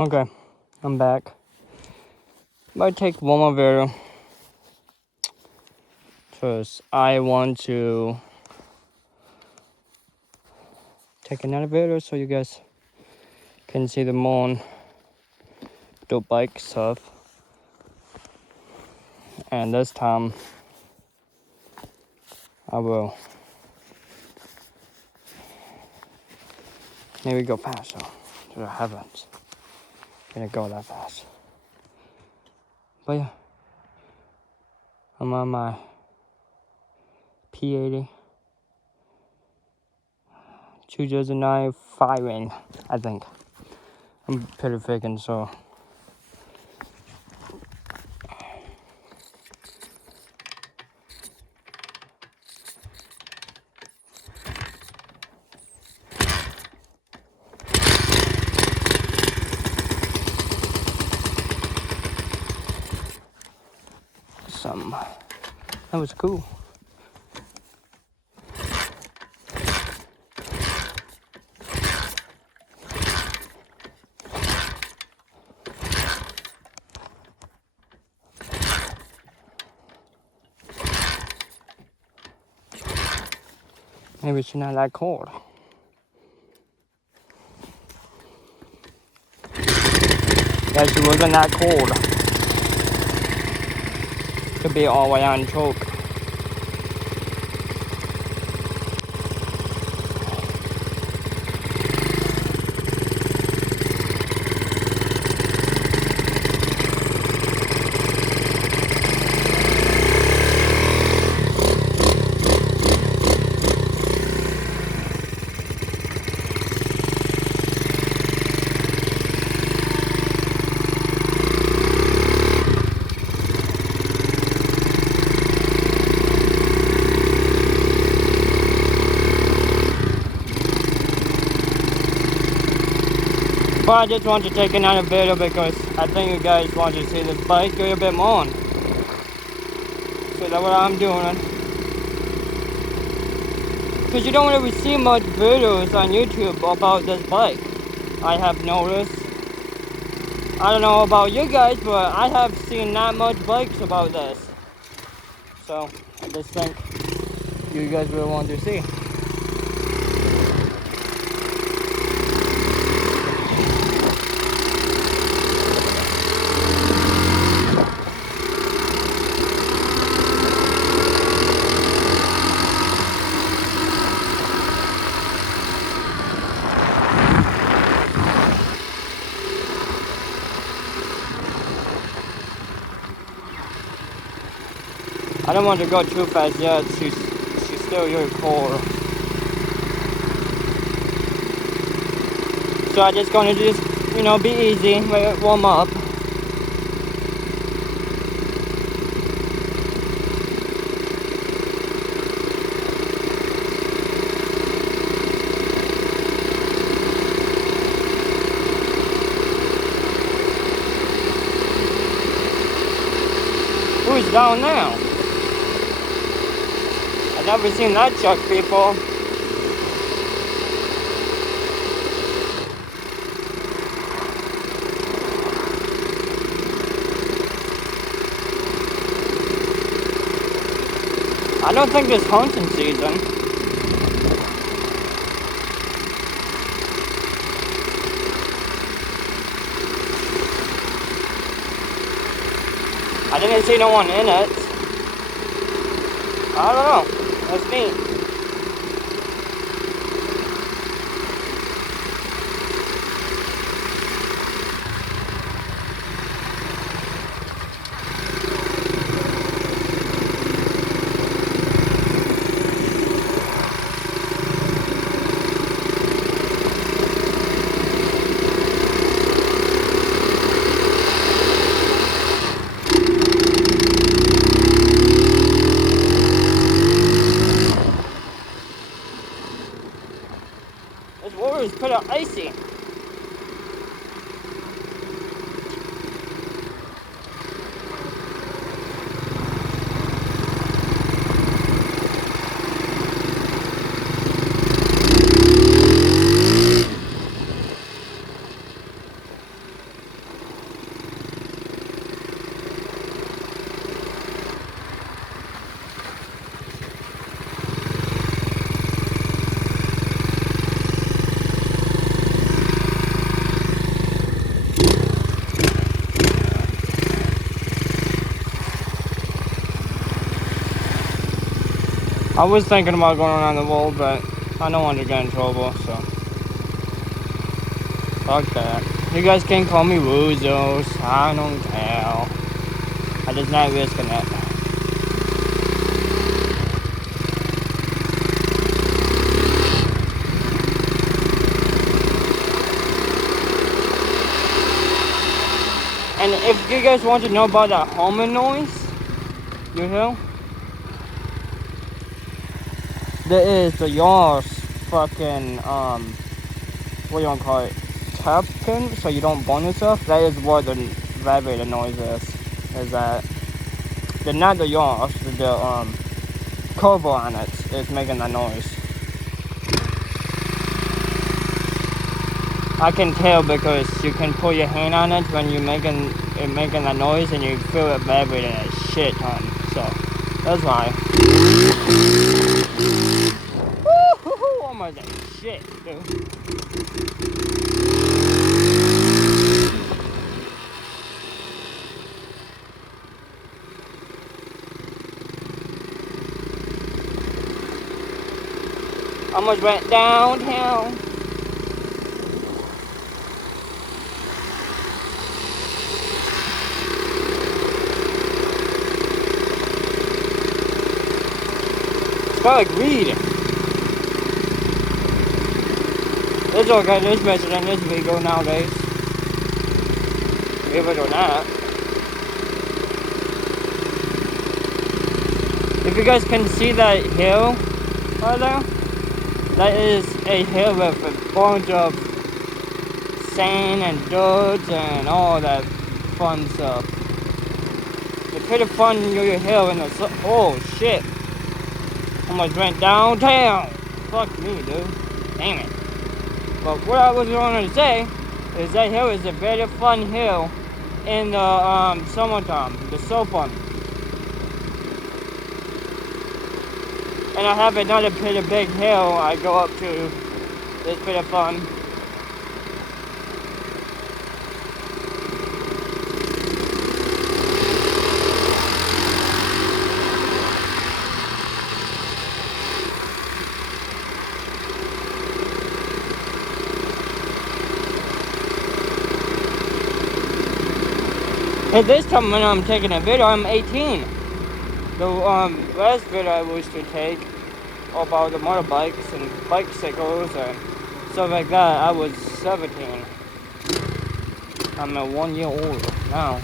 Okay, I'm back. Might take one more video because I want to take another video so you guys can see the more dope bike stuff. And this time I will maybe go faster. I haven't gonna go that fast. But yeah, I'm on my P80 2009 flywing, I think. I'm pretty faking, so that was cool. Maybe it's not that cold. Guess it wasn't that cold. Could be all the way on choke. But I just want to take another video because I think you guys want to see the bike a little bit more. So that's what I'm doing. Because you don't really see much videos on YouTube about this bike. I have noticed. I don't know about you guys, but I have seen not much bikes about this. So I just think you guys will want to see. I don't want to go too fast yet. She's still really cold. So I'm just gonna just, be easy, warm up. Who's down now? I've never seen that truck before. I don't think it's hunting season. I didn't see no one in it. I don't know. That's neat. I was thinking about going around the world, but I don't want to get in trouble, so fuck that. You guys can call me Woozos. I don't care. I just not risking it. And if you guys want to know about that humming noise, you hear? That is the yours fucking what do you want to call it? Tapping, so you don't burn yourself. That is what the vibrator noise is that the not the yours, the cover on it is making that noise. I can tell because you can put your hand on it when you're making that noise, and you feel it vibrating a shit ton. So that's why. Woo-hoo-hoo, almost like shit, dude. Almost went downtown. It's got like weed. It's okay, it's better than this legal nowadays. Believe it or not. If you guys can see that hill right there, that is a hill with a bunch of sand and dirt and all that fun stuff. It's pretty fun your hill in the sun. Oh shit. Almost went downtown. Fuck me, dude. Damn it. But what I was going to say is that hill is a very fun hill in the summertime. It's so fun. And I have another pretty big hill I go up to. It's pretty fun. And this time when I'm taking a video, I'm 18. The last video I used to take about the motorbikes and bicycles and stuff like that, I was 17. I'm a 1 year old now.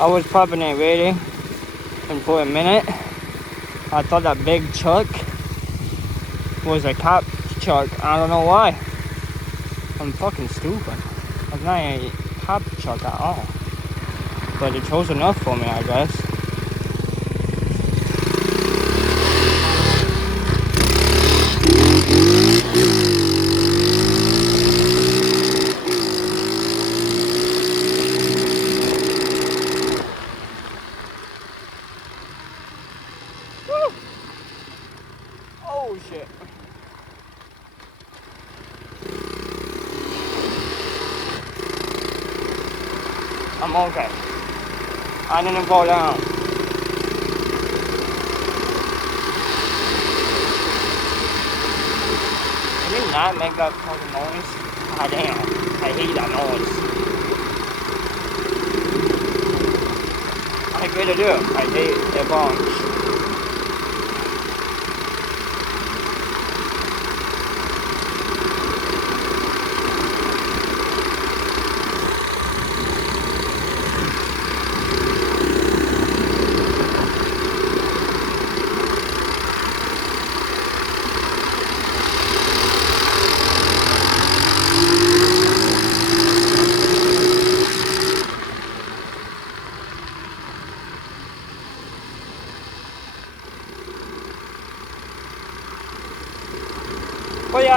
I was popping it ready, and for a minute, I thought that big truck was a cop truck. I don't know why. I'm fucking stupid. It's not a cop truck at all. But it chose enough for me, I guess. Oh shit. I'm okay. I didn't fall down. Can you not make that fucking noise? God damn. I hate that noise. I really do. I hate it a bunch.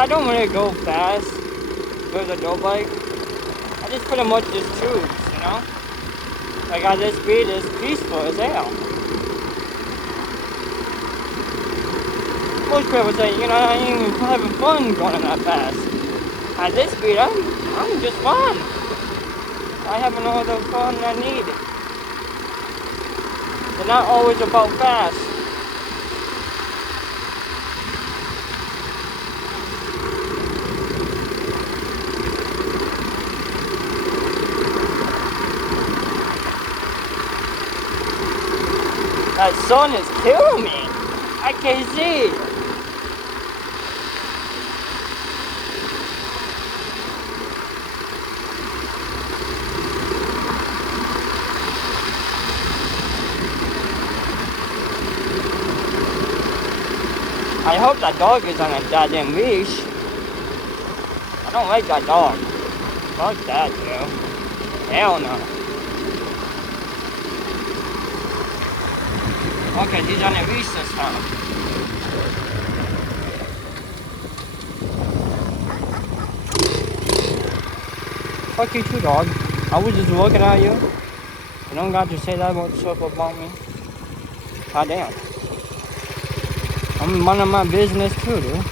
I don't really go fast with a dirt bike. I just pretty much just cruise, you know? Like at this speed, it's peaceful as hell. Most people say, you know, I ain't even having fun going that fast. At this speed, I'm just fun. I have all the fun I need. They're not always about fast. That sun is killing me. I can't see. I hope that dog is on a goddamn leash. I don't like that dog. Fuck that, dude. Hell no. Okay, he's on a leash this time. Fuck you too, dog. I was just looking at you. You don't got to say that much stuff about me. God damn. I'm minding my business too, dude.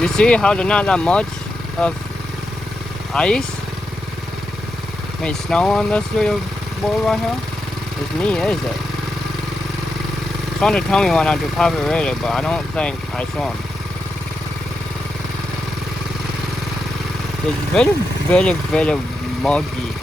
You see how there's not that much of ice? I mean, snow on this little board right here? It's me, is it? Someone to tell me when I do copy rated, but I don't think I saw him. It's very muggy.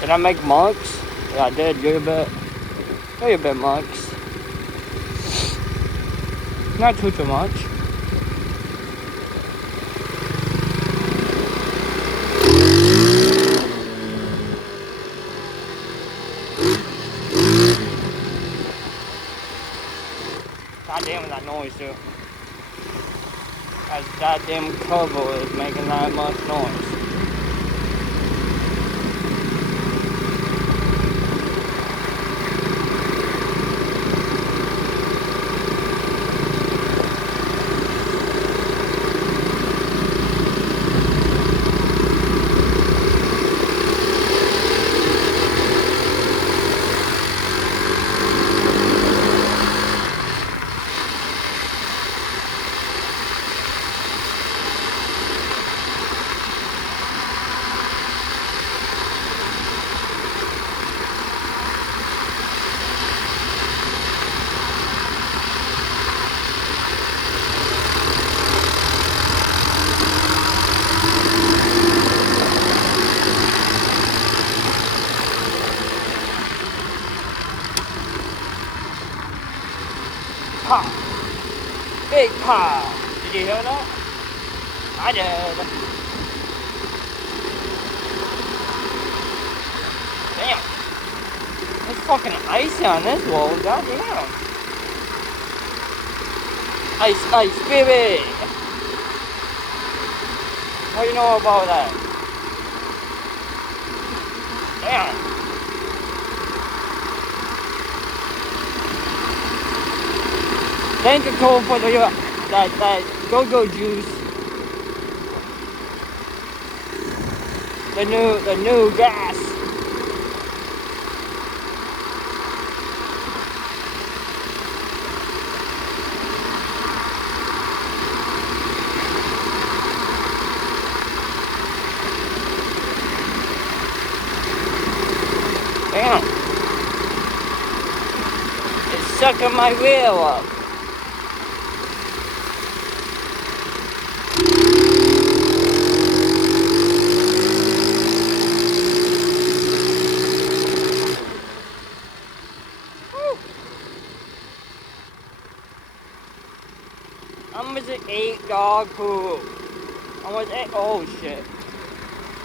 Did I make marks? Yeah, I did. You're a bit marks. Not too much. God damn that noise, dude. That goddamn cover is making that much noise. Pop! Big pop! Did you hear that? I did. Damn. There's fucking ice on this wall, goddamn. Ice, baby! What do you know about that? Damn. Thank you, Cole, for that go-go juice. The new gas. Damn. sucking my wheel up. Almost ate dog poop. Almost ate. Oh shit.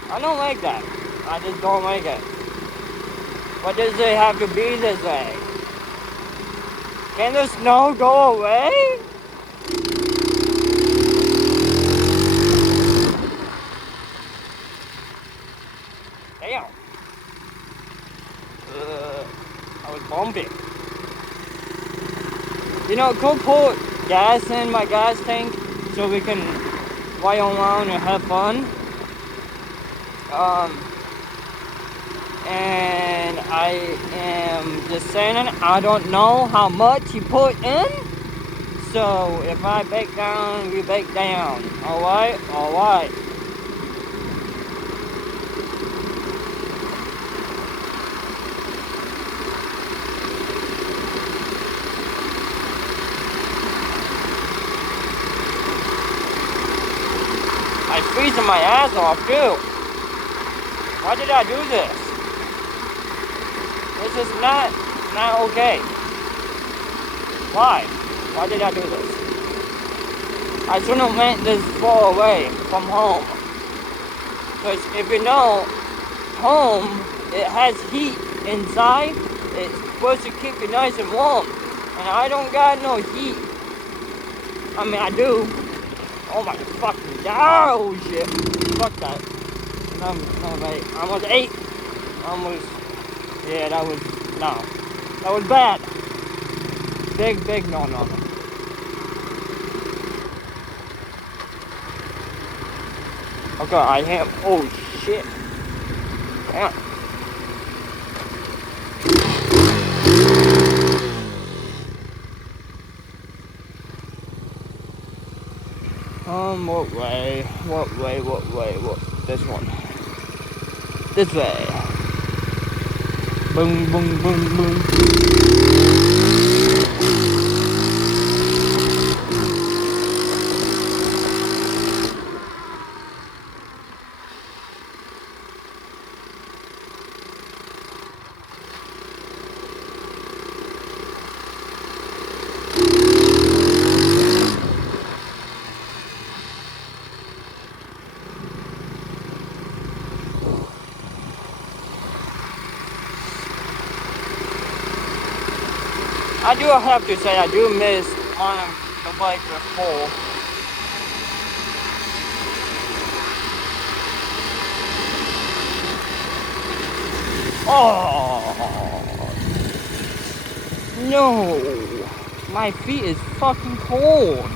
I don't like that. I just don't like it. Why does it have to be this way? Can the snow go away? Damn. I was bumping. You know, go put gas in my gas tank so we can ride around and have fun. And I am just saying, I don't know how much you put in. So if I back down, you back down. Alright? Alright. I'm freezing my ass off too. Why did I do this? This is not okay. Why? Why did I do this? I shouldn't have went this far away from home. Because if you know, home, it has heat inside. It's supposed to keep you nice and warm. And I don't got no heat. I mean, I do. Oh my fucking god. Oh shit. Fuck that. No, mate. Almost ate. Almost. Yeah, that was. No. That was bad. Big no. Okay, I am. Oh shit. Damn. What way? This one. This way. Boom. I do have to say I do miss on the bike before. Oh no, my feet is fucking cold.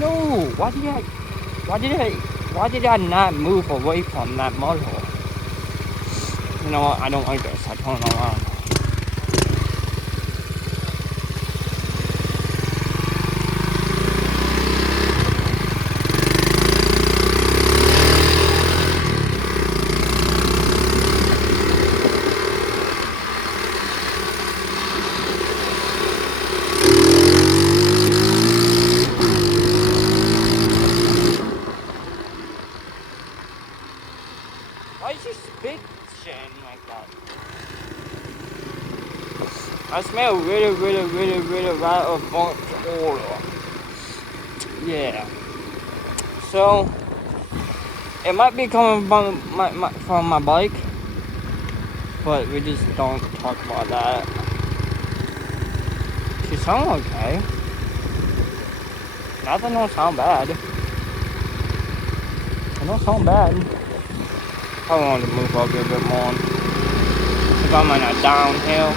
No, why did I not move away from that mud hole? You know what? I don't like this. I turn around. Why is your spit shitting like that? I smell really right of burnt oil. Yeah. So it might be coming from my bike, but we just don't talk about that. She sounds okay. Nothing don't sound bad. It don't sound bad. I want to move up a bit more. Because I'm on a downhill.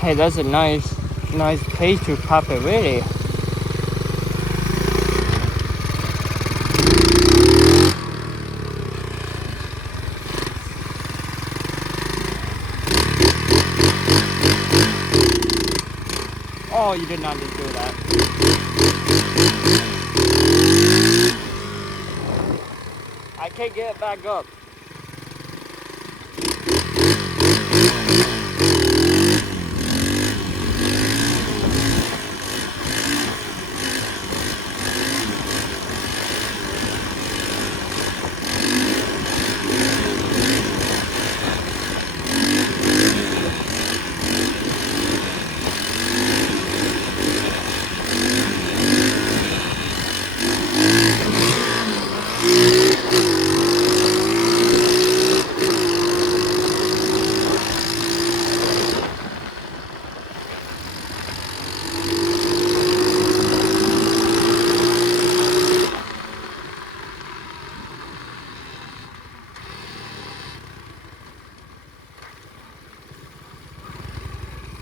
Hey, that's a nice pace to pop it, really. Oh, you did not just do that. I can't get it back up.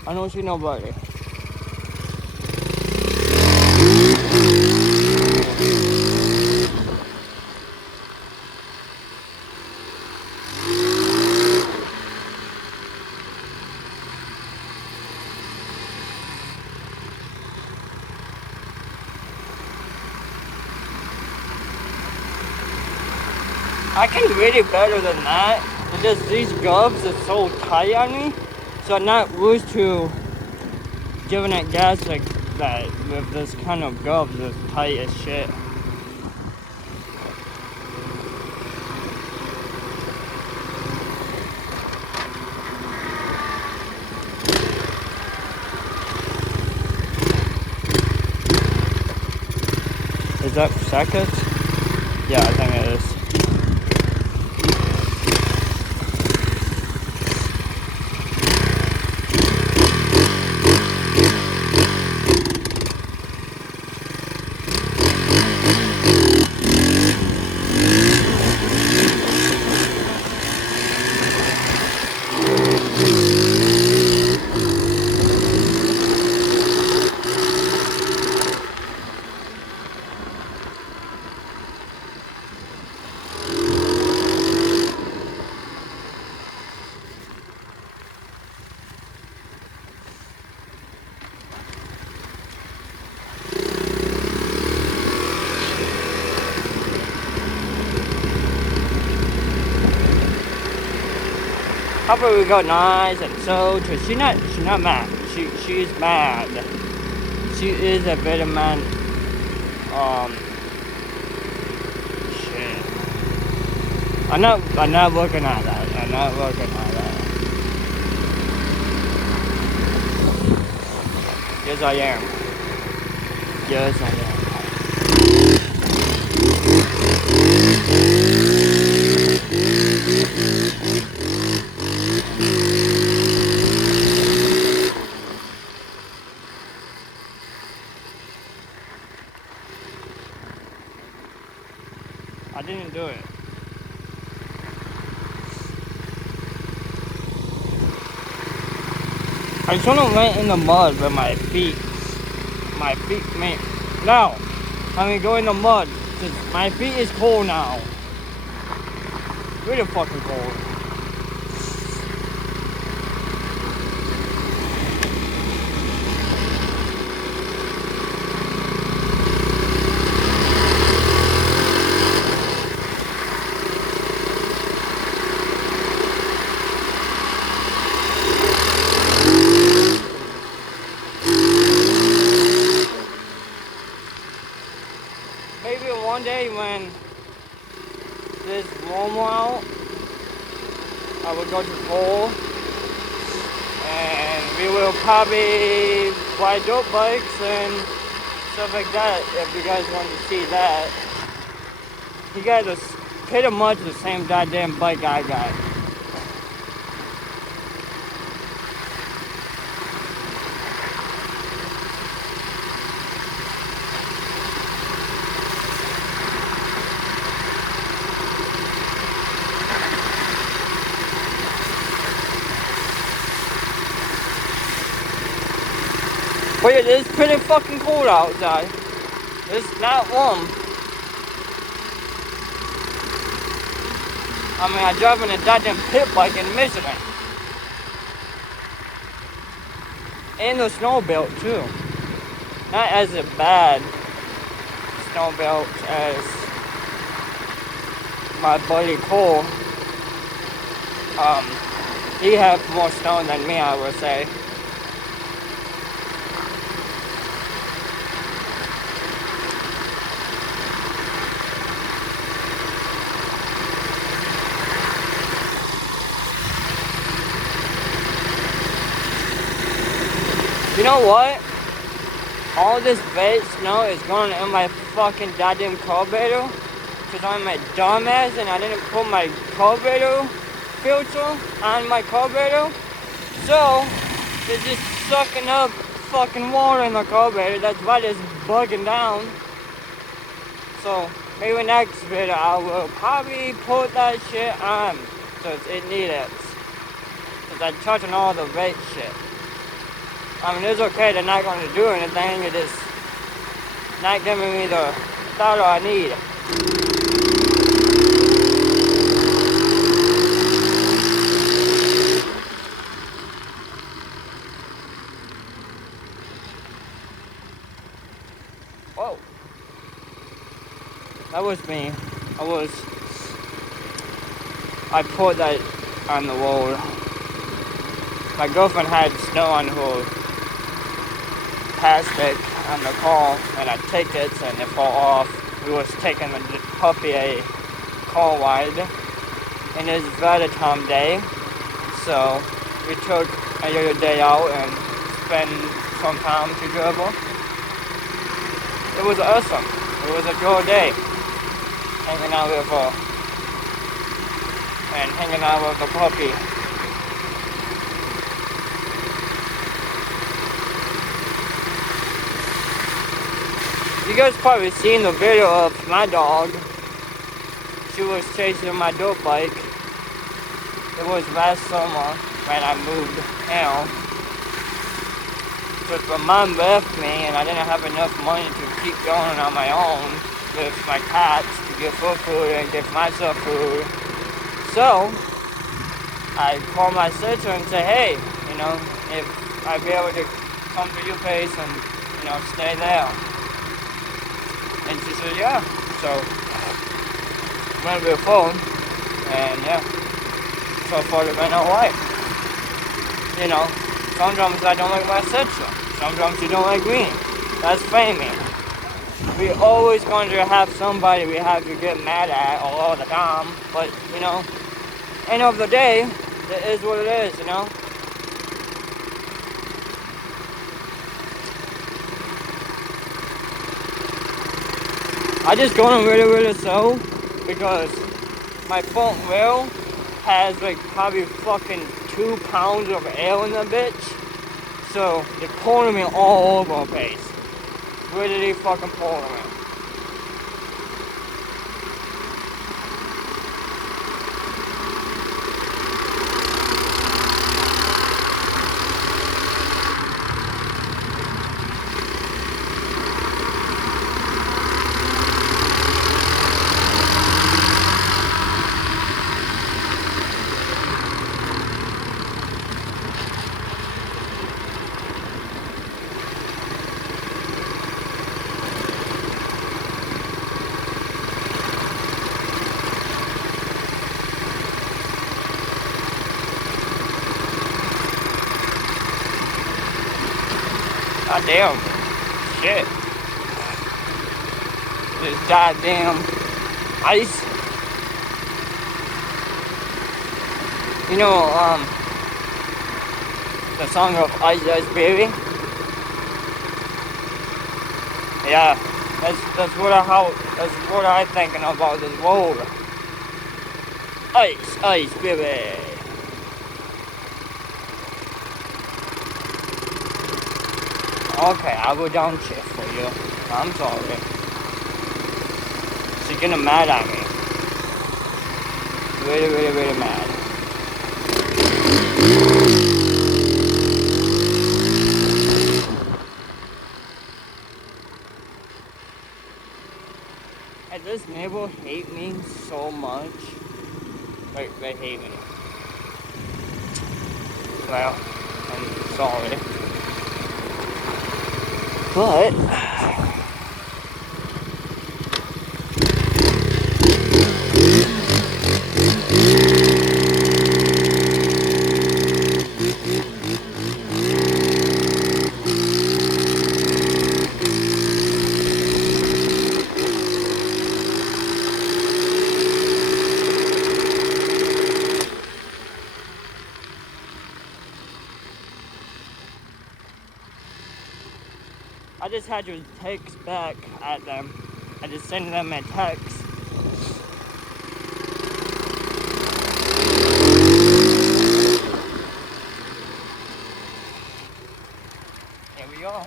I don't see nobody. I can read it better than that. It's just these gloves are so tight on me, so I'm not used to giving it gas like that with this kind of gloves that's tight as shit. Is that seconds? Yeah, I think it is. How about we go nice and so she's not mad. She's mad. She is a bit of man. Shit. I'm not looking at that. I'm not looking at that. Yes I am. Yes I am. I didn't do it. I sort of went in the mud with my feet. Man. No. I mean, go in the mud. Cause my feet is cold now. Really fucking cold. Maybe one day when this warm out, I will go to Pole and we will probably ride dirt bikes and stuff like that. If you guys want to see that, you guys are pretty much the same goddamn bike I got. But it is pretty fucking cold outside. It's not warm. I mean, I drive in a goddamn pit bike in Michigan. And the snow belt too. not as a bad snow belt as my buddy Cole. He has more snow than me, I would say. You know what? All this wet snow is going in my fucking goddamn carburetor. Because I'm a dumbass and I didn't put my carburetor filter on my carburetor. So, it's just sucking up fucking water in my carburetor. That's why it's bugging down. So, maybe next video I will probably put that shit on. Because it needs it. Because I'm touching all the wet shit. I mean, it's okay, they're not going to do anything, it is not giving me the throttle I need. Whoa. That was me. I put that on the road. My girlfriend had snow on her plastic on the car, and I take it and it fall off. We was taking the puppy a car ride, and it's Valentine's Day, so we took a little day out and spent some time together. It was awesome. It was a good day, hanging out with her and hanging out with the puppy. You guys probably seen the video of my dog. She was chasing my dirt bike. It was last summer when I moved out. Because my mom left me and I didn't have enough money to keep going on my own with my cats to get her food and give myself food. So, I called my sister and said, hey, if I'd be able to come to your place and, stay there. And she said, yeah. So, went with her phone, and yeah. So far it went alright. Sometimes I don't like my sister. Sometimes you don't like me. That's framing. We always going to have somebody we have to get mad at all the time. But, end of the day, it is what it is, I just going really, really slow because my front wheel has like probably fucking 2 pounds of air in the bitch. So they're pulling me all over the place. Really fucking pulling me. God damn. Shit. This goddamn ice. The song of Ice Ice Baby? Yeah, that's what I thinking about this road. Ice Ice Baby. Okay, I'll go down shit for you. I'm sorry. She's getting mad at me. Really, really, really mad. And this neighbor hate me so much. Like, they hate me. Well, I'm sorry. But I just had to text back at them. I just sent them a text. Here we go.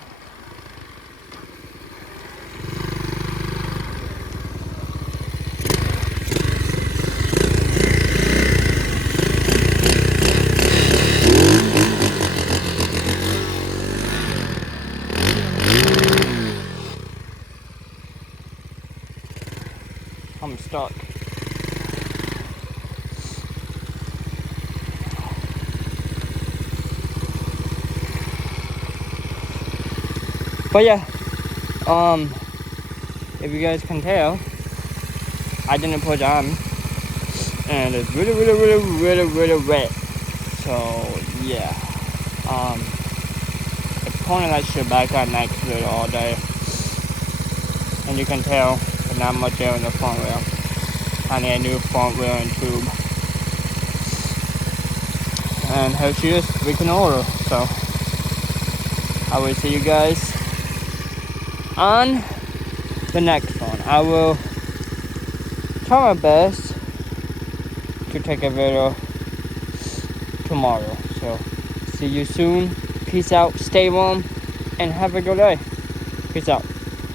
I'm stuck. But yeah, if you guys can tell, I didn't put on, and it's really wet. So yeah, it's pulling that shit back on next video all day, and you can tell there's not much air in the front wheel. I need a new front wheel and tube, and here she is, we can order. So I will see you guys on the next one. I will try my best to take a video tomorrow. So see you soon. Peace out, stay warm, and have a good day. Peace out.